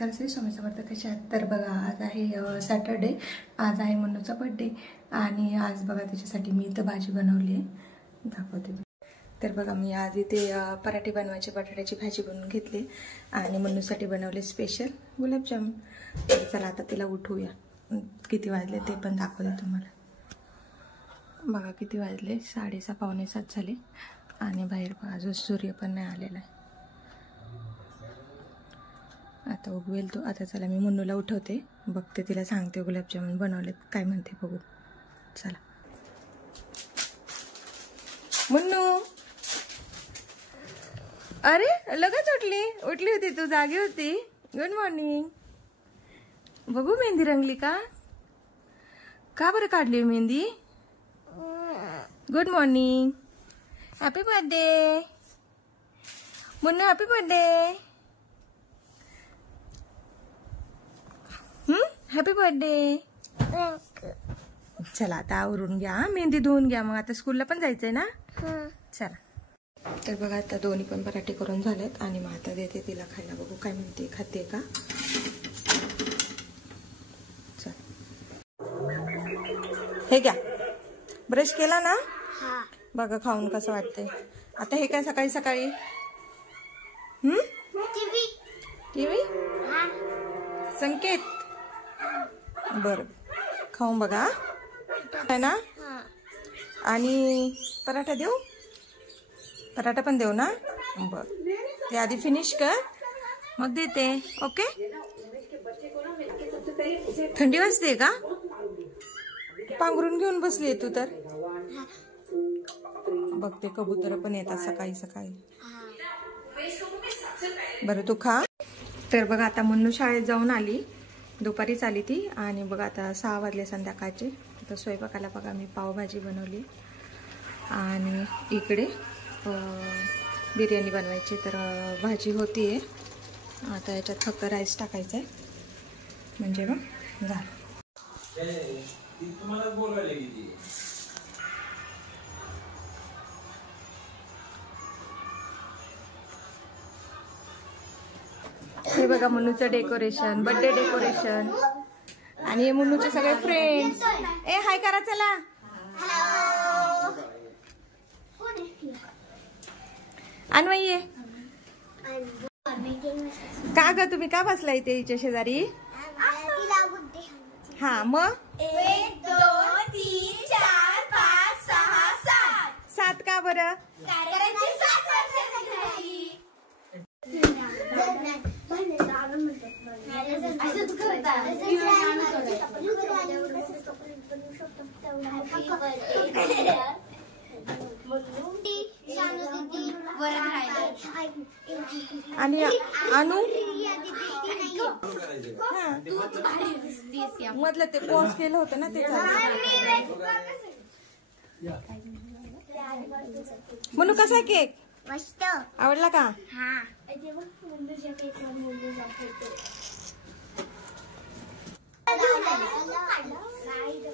नमस्कार, श्री स्वामी समर्थ. कशा आहात? तर बघा, आज आहे सॅटर्डे. आज आहे मन्नूचा बर्थडे आणि आज बघा त्याच्यासाठी मी इथं भाजी बनवली आहे, दाखवते. तर बघा, मी आज इथे पराठे बनवायचे, बटाट्याची भाजी बनवून घेतली आणि मन्नूसाठी बनवले स्पेशल गुलाबजामुन. तर चला आता तिला उठवूया. किती वाजले ते पण दाखवते तुम्हाला. बघा किती वाजले, 6:30 पावणे 7 झाले आणि बाहेर अजून सूर्य पण नाही आलेला आहे. आता उगवेल तो. आता चला मी मन्नूला उठवते, बघते, तिला सांगते गुलाबजामुन बनवलेत, काय म्हणते बघू. चला मन्नू. अरे लगेच उठली होती तू, जागी होती. Good morning. बघू मेहंदी रंगली का बरं काढली mehndi. Good morning. Happy birthday Mannu, happy birthday. Happy birthday. चला आता आवरून घ्या, मेहंदी धुवून घ्या, मग आता स्कूलला पण जायचंय ना. चला. तर बघा आता दोन्ही पण पराठे करून झालेत आणि मग आता देते तिला खायला. बघू काय म्हणते, खाते का. चल हे घ्या. ब्रश केला ना. बघा खाऊन कसं वाटतंय. आता हे काय सकाळी सकाळी टीव्ही संकेत. बर, खाऊन बघा है ना. आणि पराठा देऊ, पराठा पण देऊ ना. बर, ते आधी फिनिश कर मग देते. ओके. थंडी वाजते का. पांघरून घेऊन बसली तू तर. बघते कबूतर पण येतात सकाळी सकाळी. बरं तू खा. तर बघा आता मन्नू शाळेत जाऊन आली, दुपारीच आली ती. आणि बघा आता 6 वाजले संध्याकाळचे. तर स्वयंपाकाला बघा मी पावभाजी बनवली आणि इकडे बिर्याणी बनवायची. तर भाजी होती आहे, आता याच्यात फक्त राईस टाकायचा आहे म्हणजे मग झालं. हे बघा मन्नूचं डेकोरेशन, बर्थडे डेकोरेशन. आणि हे मन्नूचे सगळे फ्रेंड्स. ए हाय करा चला. अन्वयी का ग, तुम्ही का बसला इथे हिच्या शेजारी. हा मग 1 2 3 4 5 6 7 7 का बरं. आणि अनु मधलं ते पॉज केलं होतं ना ते. मन्नू कसा आहे केक. मस्त. आवडला का.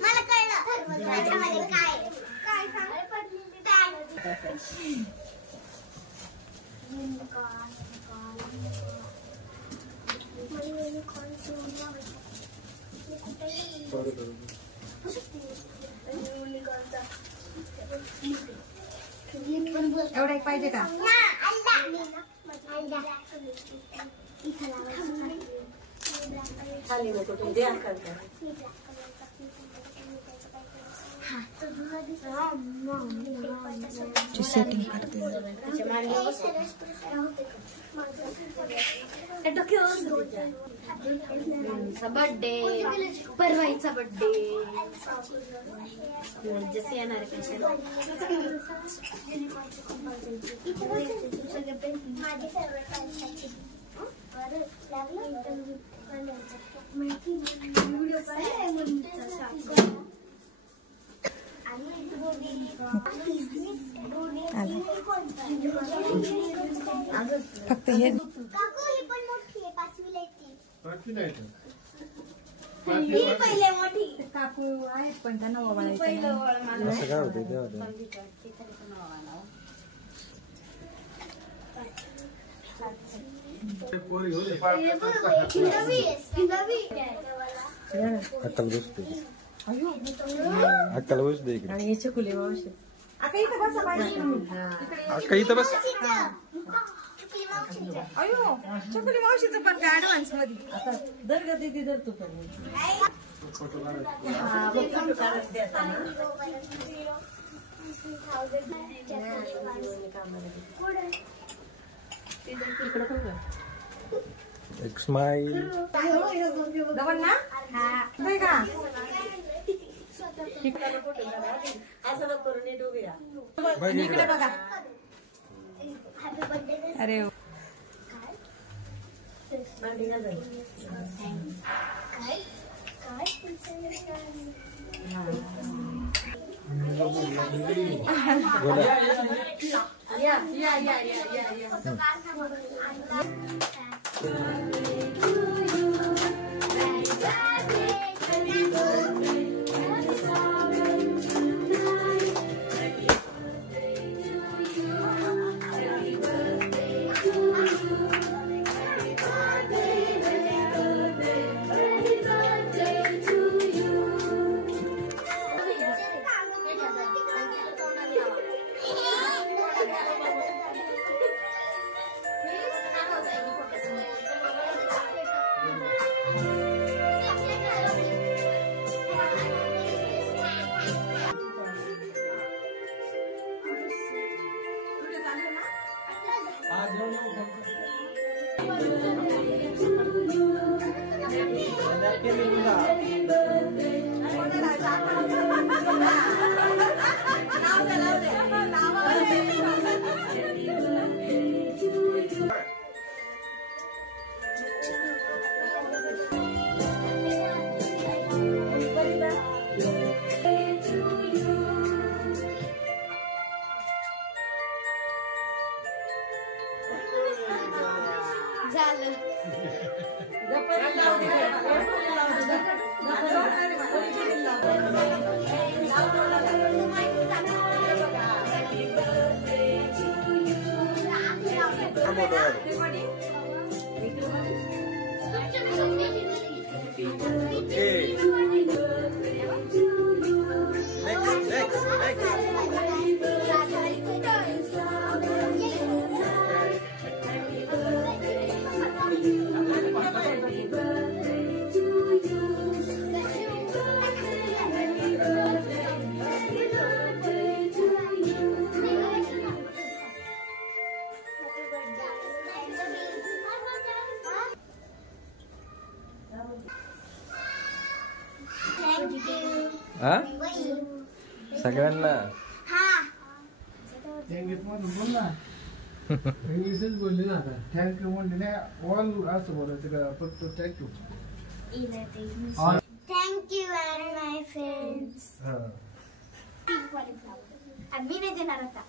मला कळलं काय एवढा एक पाहिजे का. सेटिंग करते. बर्थडे परवाईचा बर्थडे जसे येणार फक्त हे पहिले मोठी काकू आहेत पण त्यांना वळायचं. अक्कल बसते अक्कल बसते इकडे आणि याचे खुले मावशी आता इथं बसा पाहिजे अक्का इथं बस अयो चकुली मावशीचं पण काय ऍडव्हान्स मध्ये आता दर्गा दिदी दर तू पण एक स्माइल डबल ना नाही का इकडे बघा अरे हा सगळ्यांना इंग्लिशच बोलले ना आता थँक्यू म्हणजे नाही ऑल असं बोलायचं का फक्त thank you thank you and my friends मी नाही देणार आता